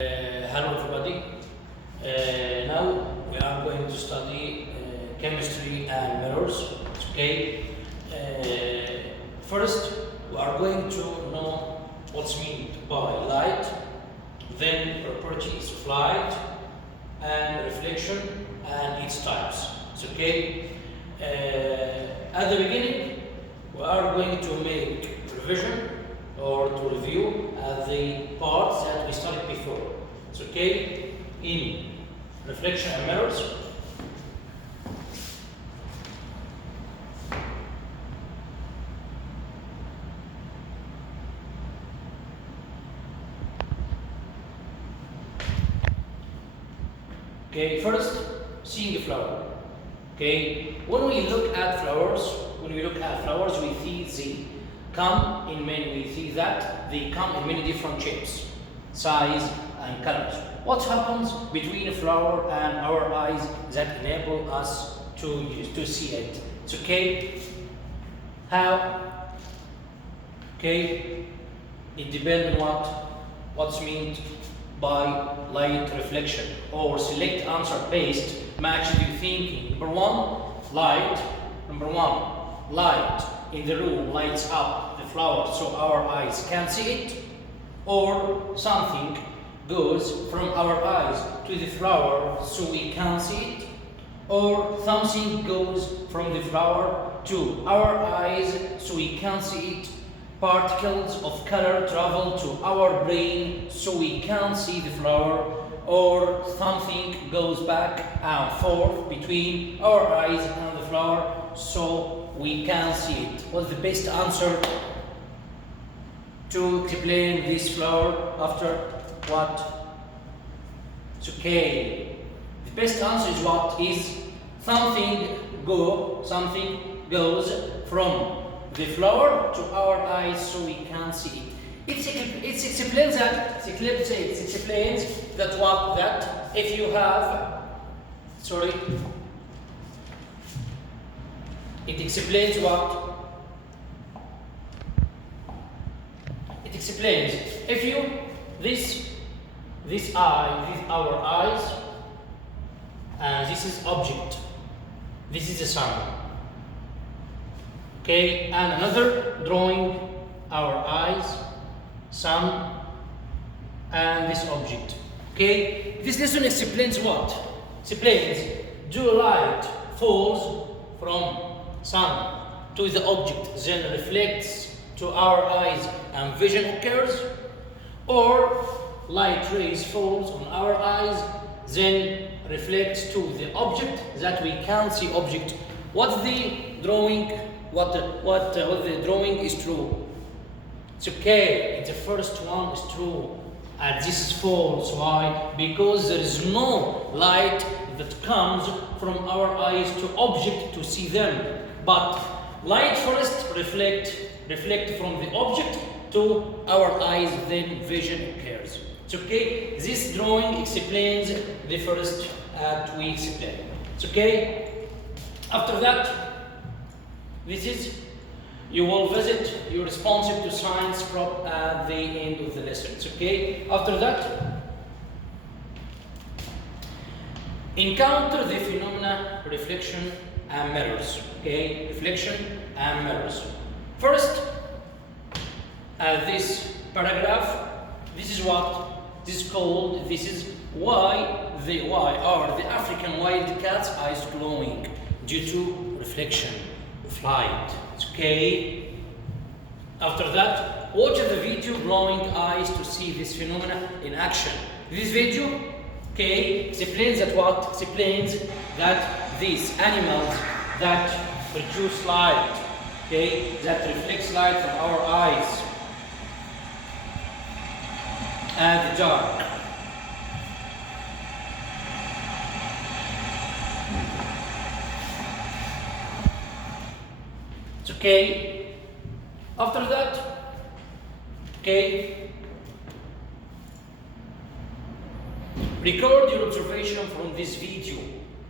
Hello everybody. Now we are going to study chemistry and mirrors. Okay. First, we are going to know what's meant by light, then properties of light and reflection and its types. Okay. At the beginning, we are going to make revision or to review the parts that we studied before. It's okay in reflection and mirrors. Okay, first, seeing a flower. Okay, when we look at flowers, we see we see that they come in many different shapes, size, and colors. What happens between a flower and our eyes that enable us to see it? It's okay. How? Okay, it depends on what's meant by light reflection or select answer based match your thinking. Number one, light in the room lights up the flower so our eyes can see it, or something goes from our eyes to the flower so we can see it, or something goes from the flower to our eyes so we can see it. Particles of color travel to our brain so we can see the flower, or something goes back and forth between our eyes and the flower so we can see it. What's the best answer to explain this flower after what? It's okay. The best answer is what is something goes from the flower to our eyes so we can see it. It explains that if you have it explains if you this our eyes, and this is object, this is the sun. Okay, and another drawing our eyes, sun, and this object. Okay, this lesson explains what? Explains do light falls from sun to the object, then reflects to our eyes and vision occurs, or light rays falls on our eyes, then reflects to the object that we can see object. What the drawing the drawing is true. It's okay. The first one is true, and this is false. Why? Because there is no light that comes from our eyes to object to see them, but light first reflect from the object to our eyes, then vision occurs. It's okay. This drawing explains the first that we explained. It's okay. After that, this is you will visit your responsive to science prop at the end of the lesson. It's okay. After that, encounter the phenomena reflection and mirrors. Okay, reflection and mirrors. First, this paragraph, this is what this is called. This is why are the African wildcat's eyes glowing due to reflection of light. It's okay. After that, watch the video glowing eyes to see this phenomena in action. This video, okay, explains that these animals that produce light, okay, that reflects light from our eyes and the dark. It's okay. After that, okay, record your observation from this video.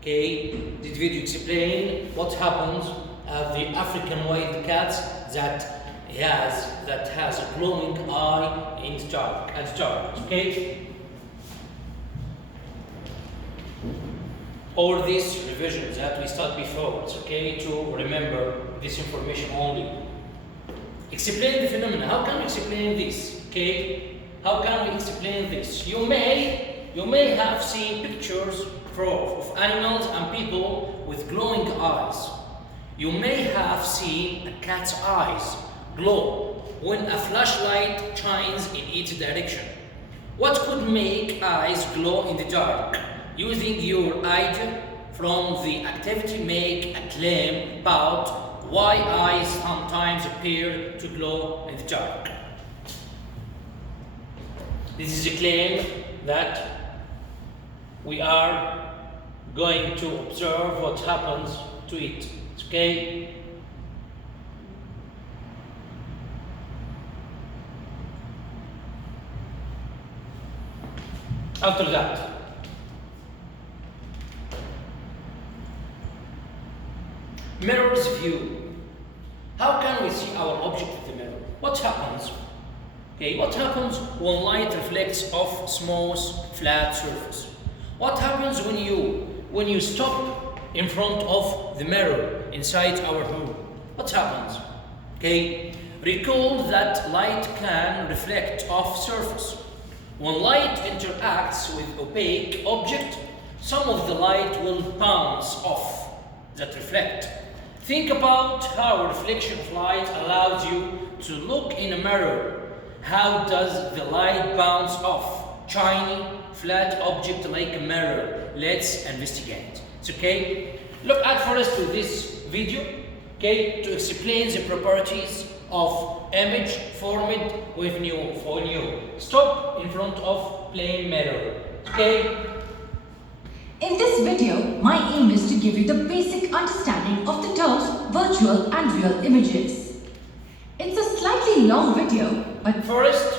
Okay, this video explains what happens at the African wildcats that has a glowing eye in the dark. Okay. all these revisions that we studied before. It's okay to remember this information only. Explain the phenomena. How can we explain this? Okay, how can we explain this? You may have seen pictures of animals and people with glowing eyes. You may have seen a cat's eyes glow when a flashlight shines in its direction. What could make eyes glow in the dark? Using your idea from the activity, make a claim about why eyes sometimes appear to glow in the dark. This is a claim that we are going to observe what happens to it. Okay? After that, mirror's view. How can we see our object in the mirror? What happens? Okay, what happens when light reflects off smooth, flat surface? What happens when you stop in front of the mirror inside our room? What happens? Okay, recall that light can reflect off surface. When light interacts with opaque object, some of the light will bounce off that reflect. Think about how reflection of light allows you to look in a mirror. How does the light bounce off shiny, flat object like a mirror? Let's investigate. It's okay? Look at first to this video, okay, to explain the properties of image formed with new. Stop in front of plain mirror. Okay? In this video, my aim is to give you the basic understanding of the terms virtual and real images. It's a slightly long video, but first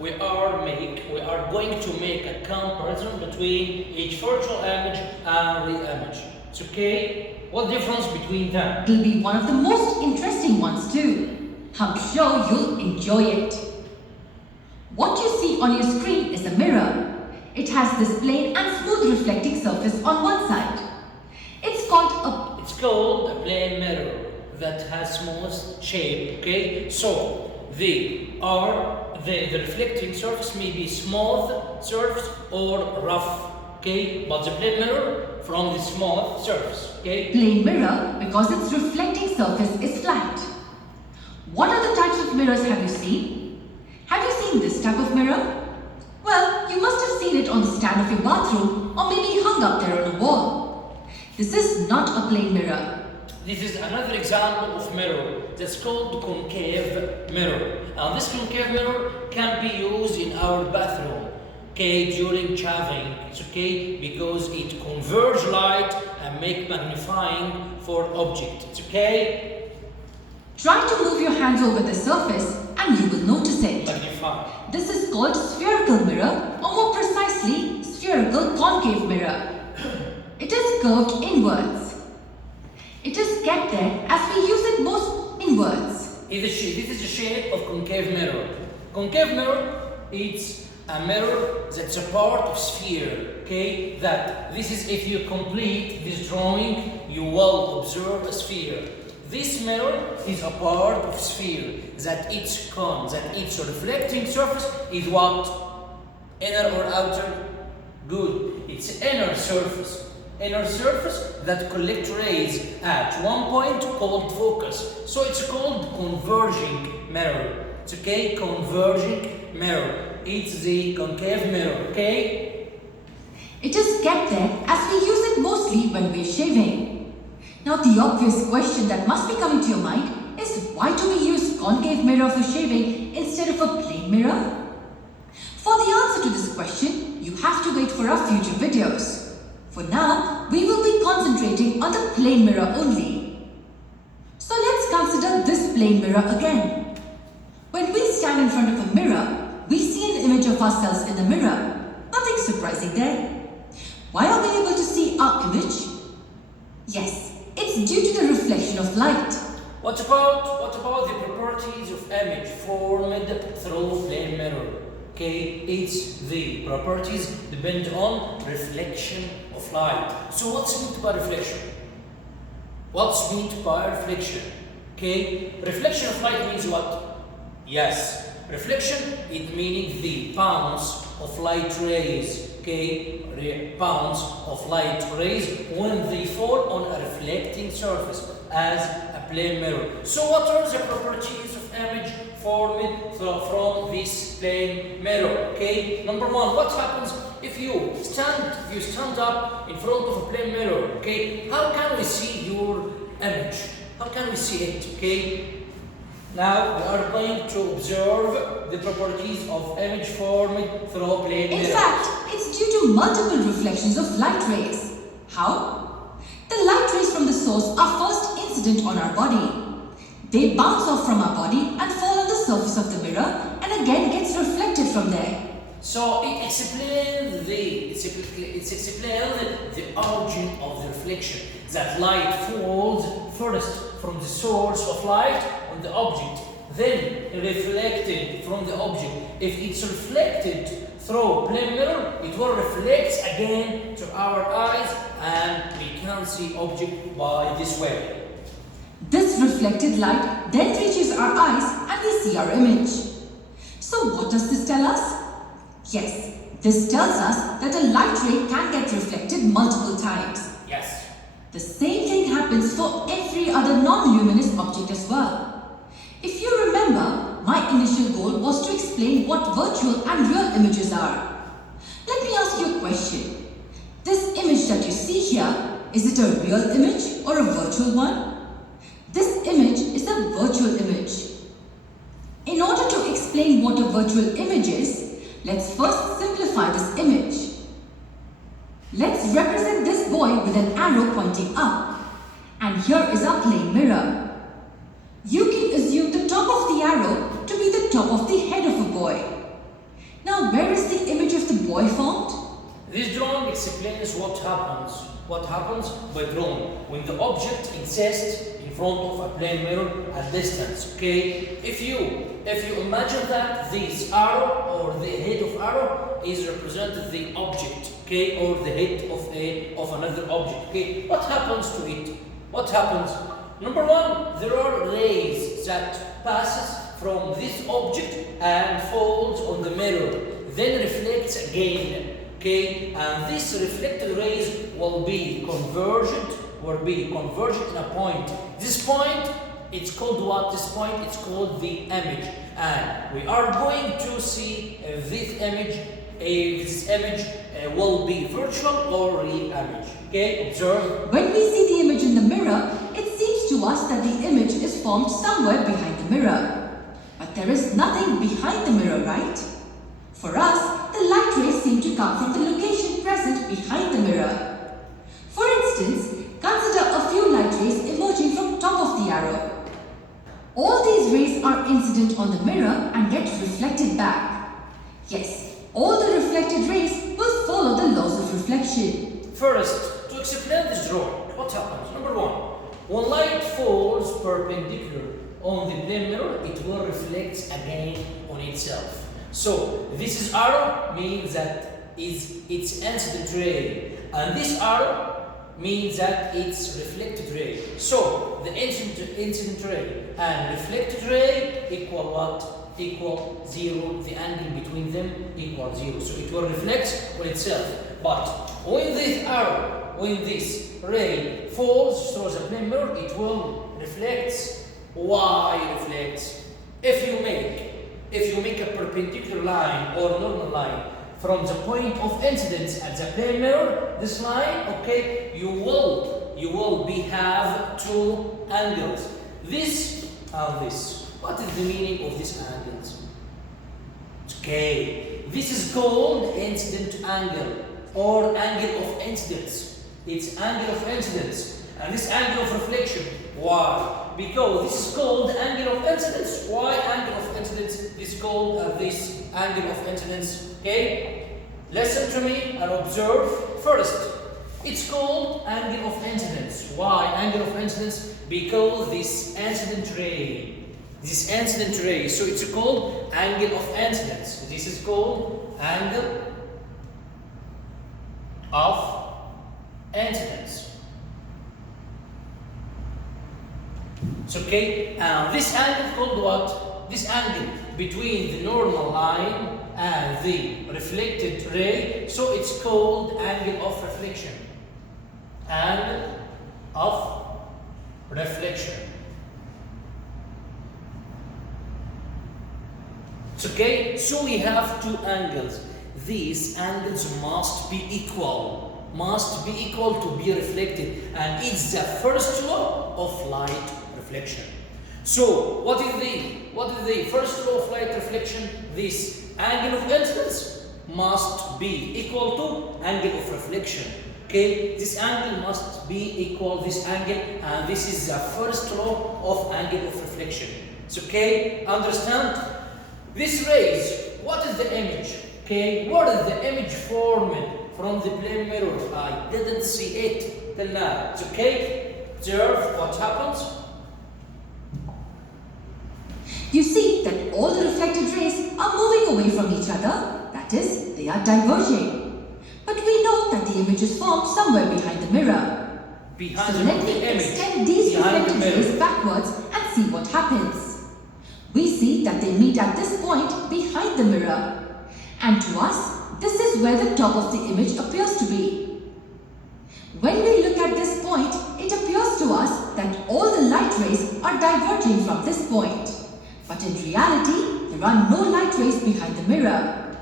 we are going to make a comparison between each virtual image and real image. It's okay? What difference between them? It'll be one of the most interesting ones too. I'm sure you'll enjoy it. What you see on your screen is a mirror. It has this plain and smooth reflecting surface on one side. It's called a plain mirror that has smooth shape. Okay, so the reflecting surface may be smooth surface or rough. Okay, but the plain mirror from the smooth surface. Okay, plain mirror because its reflecting surface is flat. What other types of mirrors have you seen? Have you seen this type of mirror? Well, you must have seen it on the stand of your bathroom or maybe hung up there on a wall. This is not a plain mirror. This is another example of mirror that's called concave mirror. Now this concave mirror can be used in our bathroom, okay, during shaving. It's okay because it converges light and make magnifying for object. It's okay? Try to move your hands over the surface and you will notice it. Magnify. This is called spherical mirror, or more precisely, spherical concave mirror. It is curved inwards. It is kept there as we use it most inwards. This is the shape of concave mirror. Concave mirror, it's a mirror that's a part of sphere. Okay, that this is if you complete this drawing, you will observe a sphere. This mirror is a part of sphere that its cone, that its reflecting surface is what? Inner or outer? Good. It's inner surface. Inner surface that collect rays at one point called focus. So it's called converging mirror. It's okay? Converging mirror. It's the concave mirror. Okay? It is kept there as we use it mostly when we're shaving. Now the obvious question that must be coming to your mind is why do we use concave mirror for shaving instead of a plain mirror? For the answer to this question, you have to wait for our future videos. For now, we will be concentrating on the plain mirror only. So let's consider this plain mirror again. When we stand in front of a mirror, we see an image of ourselves in the mirror. Nothing surprising there. Why are we able to see our image? Yes, it's due to the reflection of light. What about the properties of image formed through plain mirror? Okay, it's the properties depend on reflection of light. So what's meant by reflection? What's meant by reflection? Okay, reflection of light means what? Yes, reflection, it meaning the bounce of light rays. Okay, bounce of light rays when they fall on a reflecting surface as a plane mirror. So what are the properties of image formed from this plane mirror? Okay, number one, what happens if you stand up in front of a plane mirror? Okay, how can we see your image? How can we see it? Okay, now we are going to observe the properties of image formed through plane mirror. In fact, it's due to multiple reflections of light rays. How? The light rays from the source are first incident on our body. They bounce off from our body and fall on the surface of the mirror and again gets reflected from there. So it explains the origin of the reflection. That light falls first from the source of light on the object, then reflected from the object. If it's reflected through plane mirror, it will reflect again to our eyes and we can see object by this way. This reflected light then reaches our eyes and we see our image. So what does this tell us? Yes, this tells us that a light ray can get reflected multiple times. Yes. The same thing happens for every other non-luminous object as well. If you remember, my initial goal was to explain what virtual and real images are. Let me ask you a question. This image that you see here, is it a real image or a virtual one? This image is a virtual image. In order to explain what a virtual image is, let's first simplify this image. Let's represent this boy with an arrow pointing up. And here is our plane mirror. You can assume the top of the arrow to be the top of the head of a boy. Now, where is the image of the boy formed? This drawing explains what happens by drawing when the object insists in front of a plane mirror at distance. Okay, if you imagine that this arrow or the head of arrow is represented the object, okay, or the head of another object. Okay, what happens to it? What happens? Number one, there are rays that passes from this object and falls on the mirror, then reflects again. Okay, and these reflected rays will be converged in a point. This point, it's called what? This point, it's called the image. And we are going to see if this image will be virtual or real image. Okay, observe. When we see the image in the mirror, it seems to us that the image is formed somewhere behind the mirror. But there is nothing behind the mirror, right? For us, the light rays seem to come from the location present behind the mirror. For instance, consider a few light rays emerging from top of the arrow. All these rays are incident on the mirror and get reflected back. Yes, all the reflected rays will follow the laws of reflection. First, to explain this drawing, what happens? Number one, when light falls perpendicular on the plane mirror, it will reflect again on itself. So this is arrow means that it's incident ray, and this arrow means that it's reflected ray. So the incident ray and reflected ray equal what? Equal 0. The angle between them equal 0. So it will reflect on itself. But when this ray falls through the plane mirror, it will reflect. Why reflects? If you make a perpendicular line or normal line from the point of incidence at the plane mirror, this line, okay, you will have two angles, this and this. What is the meaning of these angles? Okay, this is called incident angle or angle of incidence. It's angle of incidence, and this angle of reflection. Why? Because this is called angle of incidence. Why angle of incidence is called this angle of incidence? Okay, listen to me and observe. First, it's called angle of incidence. Why angle of incidence? Because this incident ray this incident ray. So it's called angle of incidence. This is called angle of incidence. It's okay. This angle called what? This angle between the normal line and the reflected ray. So it's called angle of reflection. Angle of reflection. It's okay. So we have two angles. These angles must be equal. Must be equal to be reflected, and it's the first law of light reflection. So what is the first law of light reflection? This angle of incidence must be equal to angle of reflection. Okay, this angle must be equal this angle, and this is the first law of angle of reflection. It's okay, understand? This rays, what is the image? Okay, what is the image formed from the plane mirror? I didn't see it till now. It's okay, observe what happens. You see that all the reflected rays are moving away from each other, that is, they are diverging. But we know that the image is formed somewhere behind the mirror. So let me extend these reflected rays backwards and see what happens. We see that they meet at this point behind the mirror. And to us, this is where the top of the image appears to be. When we look at this point, it appears to us that all the light rays are diverging from this point. But in reality, there are no light rays behind the mirror.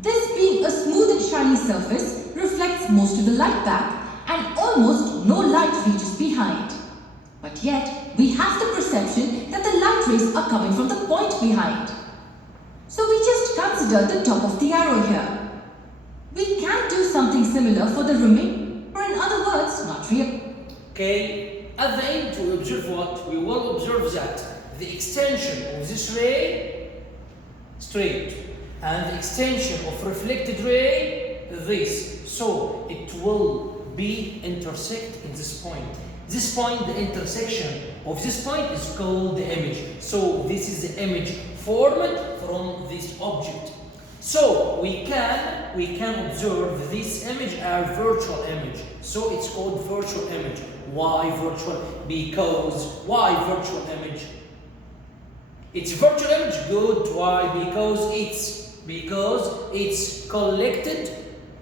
This being a smooth and shiny surface reflects most of the light back and almost no light reaches behind. But yet, we have the perception that the light rays are coming from the point behind. So we just consider the top of the arrow here. We can do something similar for the remaining, or in other words, not real. Okay, at the end we observe what? We will observe that the extension of this ray straight and the extension of reflected ray this. So it will be intersect in this point. This point, the intersection of this point is called the image. So this is the image formed from this object. So we can observe this image as virtual image. So it's called virtual image. Why virtual? Because why virtual image? It's virtual image. Good. Why? Because it's collected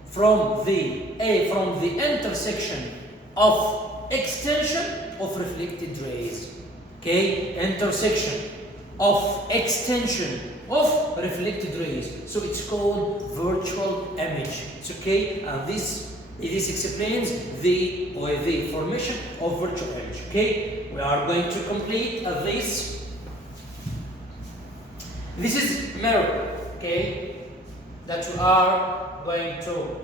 from the intersection of extension of reflected rays. Okay, intersection of extension of reflected rays. So it's called virtual image. It's okay, and this explains the formation of virtual image. Okay, we are going to complete this. This is mirror. Okay, that we are going to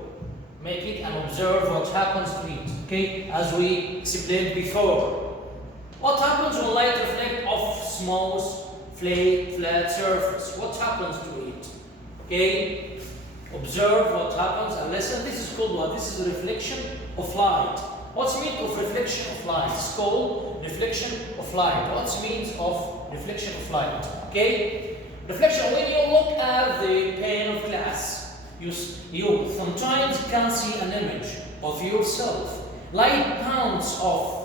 make it and observe what happens to it. Okay, as we explained before. What happens when light reflects off smooth, flat surface? What happens to it? Okay, observe what happens and listen. This is called what? This is a reflection of light. What's the meaning of reflection of light? It's called reflection of light. What's the meaning of reflection of light? Okay, reflection. When you look at the pane of glass, you sometimes can see an image of yourself. Light bounces off.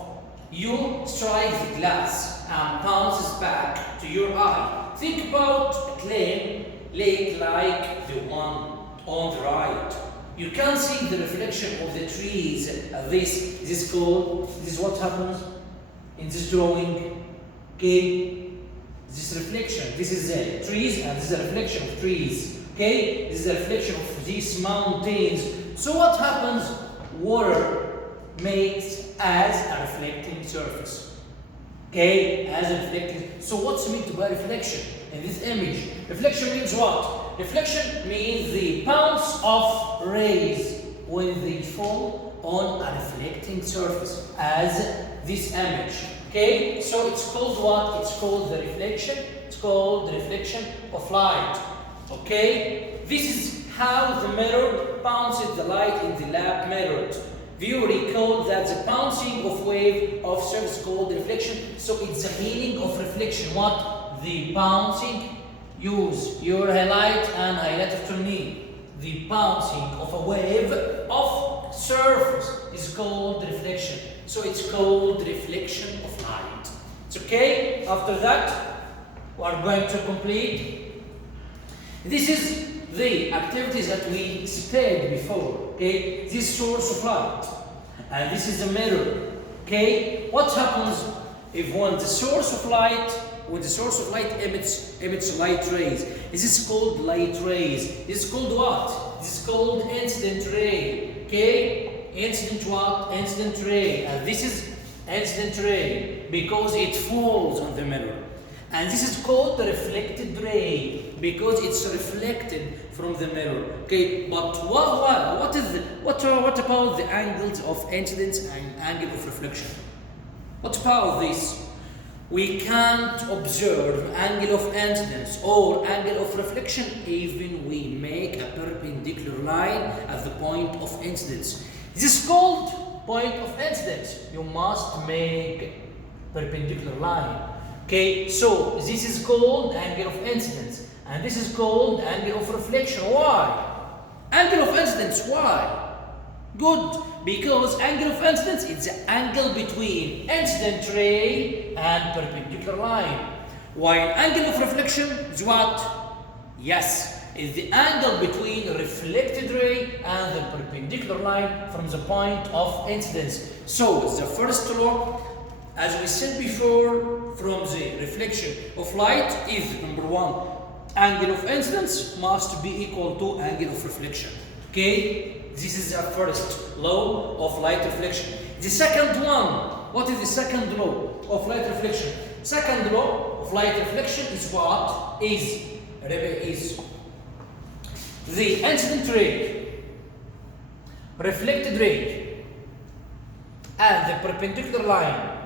You strike the glass and bounces back to your eye. Think about a clean lake like the one on the right. You can see the reflection of the trees. This is what happens in this drawing. Okay, this reflection. This is the trees, and this is a reflection of trees. Okay, this is a reflection of these mountains. So what happens? Water makes as a reflecting surface. Okay, as a reflecting. So what's meant by reflection in this image? Reflection means what? Reflection means the bounce of rays when they fall on a reflecting surface, as this image. Okay, so it's called what? It's called the reflection. It's called the reflection of light. Okay, this is how the mirror bounces the light in the lab mirror. You recall that the bouncing of wave of surface called reflection. So it's the meaning of reflection. What? the bouncing, use your highlight and highlighter technique. The bouncing of a wave of surface is called reflection. So it's called reflection of light. It's okay? After that, we are going to complete. This is the activities that we explained before. Okay? This source of light. And this is a mirror. Okay? What happens if when the source of light emits light rays? This is called light rays. This is called what? This is called incident ray. Okay? Incident what? Incident ray. And this is incident ray because it falls on the mirror. And this is called the reflected ray because it's reflected from the mirror. Okay, but what about the angles of incidence and angle of reflection? What about this? We can't observe angle of incidence or angle of reflection even we make a perpendicular line at the point of incidence. This is called point of incidence. You must make perpendicular line. Okay, so this is called angle of incidence and this is called angle of reflection. Why? Angle of incidence, why? Good, because angle of incidence is the angle between incident ray and perpendicular line. While angle of reflection is what? Yes, is the angle between reflected ray and the perpendicular line from the point of incidence. So the first law, as we said before, from the reflection of light is number one, angle of incidence must be equal to angle of reflection. Okay, this is the first law of light reflection. The second one, what is the second law of light reflection? Second law of light reflection is what? Is the incident ray, reflected ray, and the perpendicular line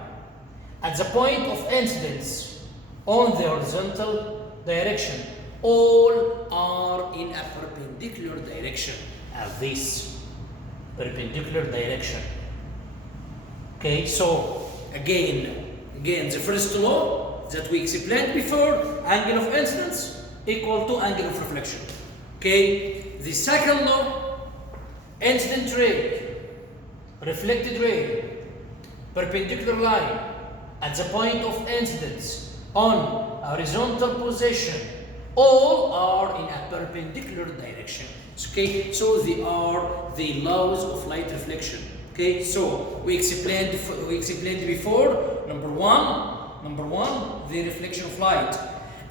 at the point of incidence on the horizontal direction, all are in a perpendicular direction at this perpendicular direction. Okay, so again, the first law that we explained before, angle of incidence equal to angle of reflection. Okay, the second law, incident ray, reflected ray, perpendicular line at the point of incidence on horizontal position, all are in a perpendicular direction. Okay, so they are the laws of light reflection. Okay, so we explained before. Number one, the reflection of light,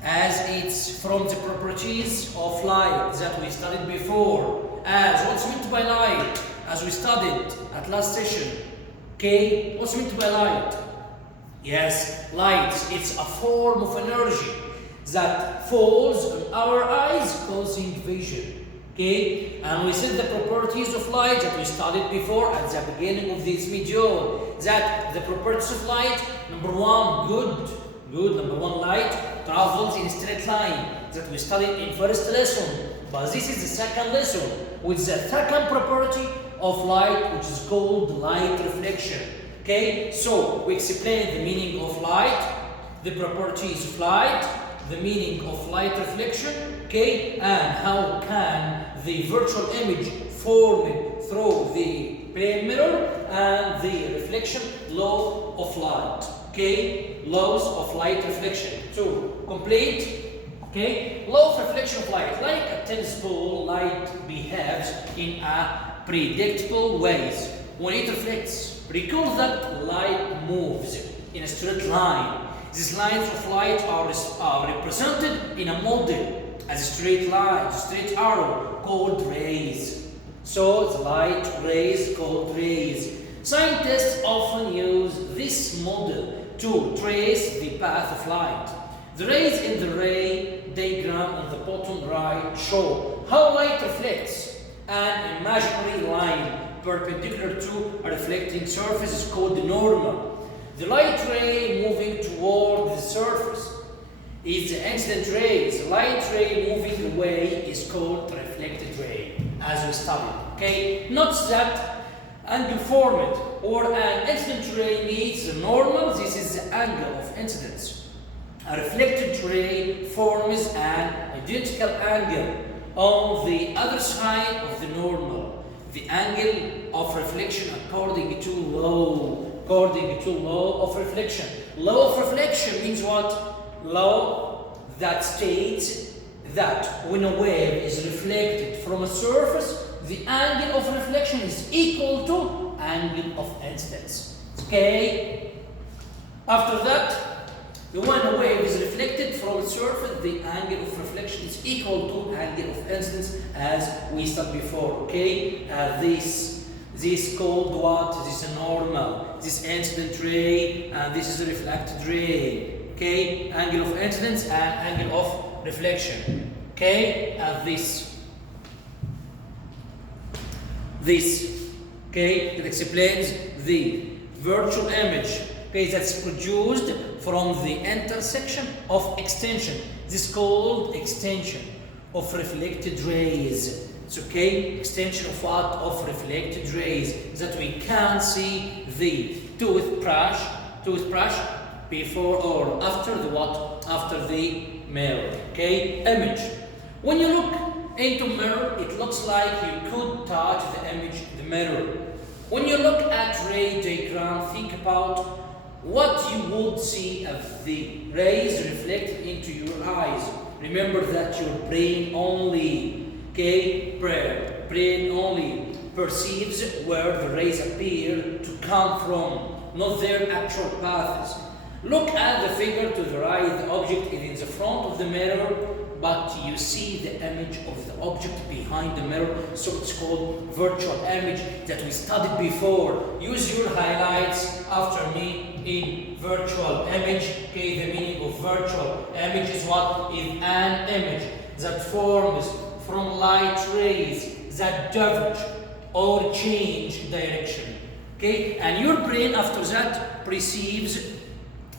as it's from the properties of light that we studied before. As what's meant by light, as we studied at last session. Okay, what's meant by light? Yes, light, it's a form of energy that falls on our eyes, causing vision. Okay, and we said the properties of light that we studied before at the beginning of this video. That the properties of light, number one, number one, light travels in a straight line that we studied in first lesson. But this is the second lesson with the second property of light, which is called light reflection. Okay, so we explained the meaning of light, the properties of light, the meaning of light reflection, okay, and how can the virtual image formed through the plane mirror and the reflection law of light. Okay, laws of light reflection. To complete, okay, law of reflection of light. Like a tennis ball, light behaves in a predictable ways. When it reflects, recall that light moves in a straight line. These lines of light are represented in a model as a straight line, straight arrow called rays. So the light rays called rays. Scientists often use this model to trace the path of light. The rays in the ray diagram on the bottom right show how light reflects. An imaginary line perpendicular to a reflecting surface is called the normal. The light ray moving toward the surface is the incident ray. The light ray moving away is called the reflected ray, as we studied. Okay, note that angle formed or an incident ray meets the normal. This is the angle of incidence. A reflected ray forms an identical angle on the other side of the normal. The angle of reflection according to law of reflection. Law of reflection means what? Law that states that when a wave is reflected from a surface, the angle of reflection is equal to angle of incidence. Okay? After that, when a wave is reflected from a surface, the angle of reflection is equal to angle of incidence, as we said before. Okay? This called what? This is normal. This incident ray, and this is a reflected ray. Okay? Angle of incidence and angle of reflection. Okay? And this. Okay? That explains the virtual image. Okay? That's produced from the intersection of extension. This is called extension of reflected rays. It's okay? Extension of what? Of reflected rays. That we can see the toothbrush before or after the what? After the mirror. Okay? Image. When you look into mirror, it looks like you could touch the image in the mirror. When you look at ray diagram, think about what you would see of the rays reflected into your eyes. Remember that your brain only, brain only perceives where the rays appear to come from, not their actual paths. Look at the figure to the right. The object is in the front of the mirror, but you see the image of the object behind the mirror, so it's called virtual image that we studied before. Use your highlights after me in virtual image. Okay, the meaning of virtual image is what? Is an image that forms from light rays that diverge or change direction. Okay, and your brain after that perceives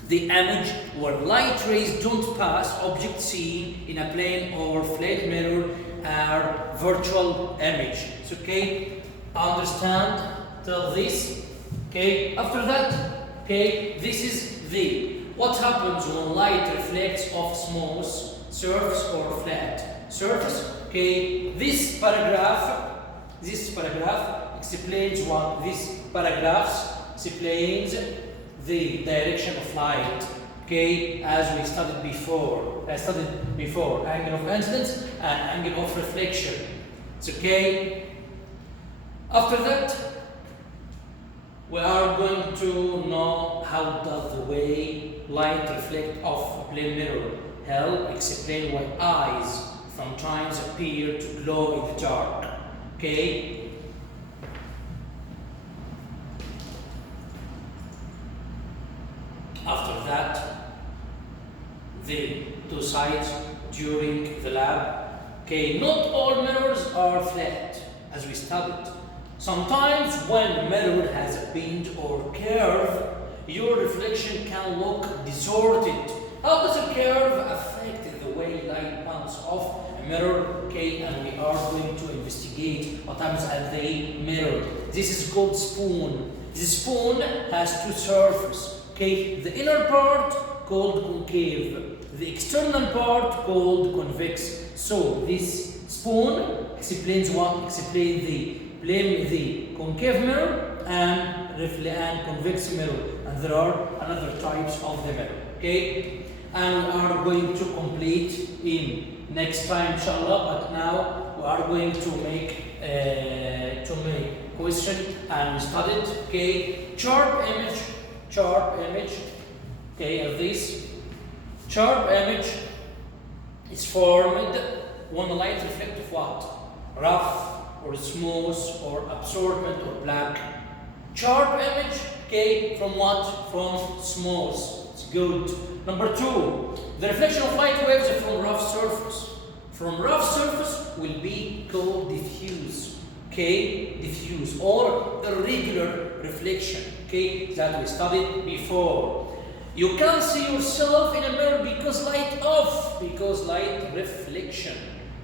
the image where light rays don't pass. Objects seen in a plane or flat mirror are virtual image. So, okay, understand till this. Okay, after that, okay, this is the what happens when light reflects off smooth surface or flat surface. Okay, this paragraph explains what this paragraph explains the direction of light, okay, as we studied before. Angle of incidence and angle of reflection. It's okay. After that, we are going to know how does the way light reflect off a plane mirror help explain why eyes sometimes appear to glow in the dark. Okay. After that, the two sides during the lab. Okay, not all mirrors are flat, as we studied. Sometimes when a mirror has a bend or curve, your reflection can look distorted. How does a curve affect the way light bounces off a mirror? Okay, and we are going to investigate what happens at the mirror. This is called spoon. This spoon has two surfaces. Okay, the inner part called concave, the external part called convex. So this spoon explains what? Explains the concave mirror and convex mirror, and there are another types of the mirror. Okay, and we are going to complete in next time, inshallah. But now we are going to make question and study it. Okay, sharp image. Okay, of this sharp image is formed when the light reflects of what? Rough or smooth or absorbent or black. Sharp image, okay, from what? From smooth. It's good. Number two, the reflection of light waves from rough surface. From rough surface will be called diffuse. Okay, diffuse or irregular reflection. Okay, that we studied before. You can't see yourself in a mirror because light off, because light reflection.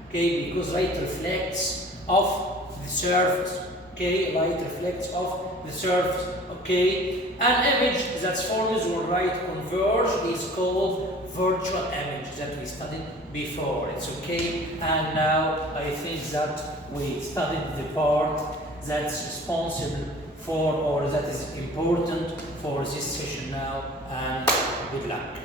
Okay, because light reflects off the surface. Okay, light reflects off the surface. Okay, an image that's formed when light converge is called virtual image that we studied before. It's okay. And now I think that we studied the part that's responsible for, or that is important for this session now, and good luck.